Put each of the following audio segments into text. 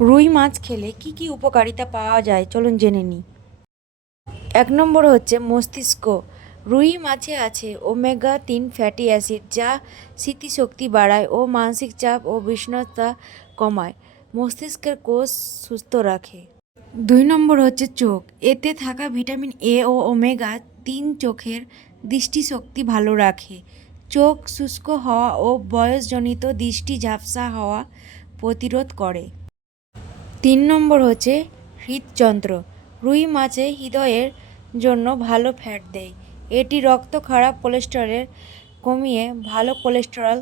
রুই মাছ খেলে কি কি উপকারিতা পাওয়া যায় চলুন জেনে নিই। 1 নম্বর হচ্ছে মস্তিষ্ক। রুই মাছে আছে ওমেগা 3 ফ্যাটি অ্যাসিড, যা স্মৃতিশক্তি বাড়ায় ও মানসিক চাপ ও বিষণ্ণতা কমায়। মস্তিষ্কের কোষ সুস্থ রাখে। 2 নম্বর হচ্ছে চোখ। এতে থাকা ভিটামিন এ ও ওমেগা 3 চোখের দৃষ্টিশক্তি ভালো রাখে। চোখ শুষ্ক হওয়া ও বয়সজনিত দৃষ্টি ঝাপসা হওয়া প্রতিরোধ করে। 3 নম্বর হচ্ছে হৃদযন্ত্র। রুই মাছে হৃদয়ের জন্য ভালো ফ্যাট দেয়। এটি রক্ত খারাপ কোলেস্টেরল কমিয়ে ভালো কোলেস্টেরল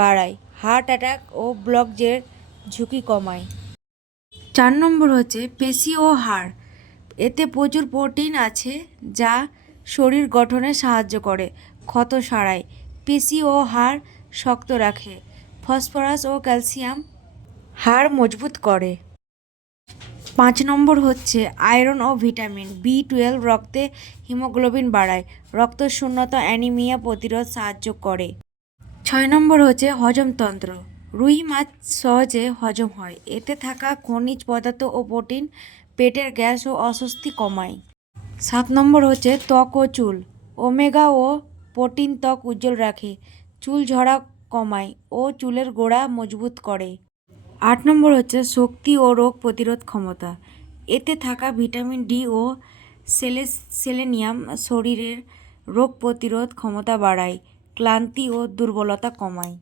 বাড়ায়, হার্ট অ্যাটাক ও ব্লকেজের ঝুঁকি কমায়। 4 নম্বর হচ্ছে পেশি ও হাড়। এতে প্রচুর প্রোটিন আছে যা শরীর গঠনে সাহায্য করে, ক্ষত সারায়, পেশি ও হাড় শক্ত রাখে। ফসফরাস ও ক্যালসিয়াম হাড় মজবুত করে। 5 নম্বর হচ্ছে আয়রন ও ভিটামিন বি 12। রক্তে হিমোগ্লোবিন বাড়ায়, রক্ত শূন্যতা অ্যানিমিয়া প্রতিরোধ সাহায্য করে। 6 নম্বর হচ্ছে হজমতন্ত্র। রুই মাছ সহজে হজম হয়। এতে থাকা খনিজ পদার্থ ও প্রোটিন পেটের গ্যাস ও অস্বস্তি কমায়। 7 নম্বর হচ্ছে ত্বক ও চুল। ওমেগা ও প্রোটিন ত্বক উজ্জ্বল রাখে, চুল ঝরা কমায় ও চুলের গোড়া মজবুত করে। 8 নম্বর হচ্ছে শক্তি ও রোগ প্রতিরোধ ক্ষমতা। এতে থাকা ভিটামিন ডি ও সেলেনিয়াম শরীরের রোগ প্রতিরোধ ক্ষমতা বাড়ায়, ক্লান্তি ও দুর্বলতা কমায়।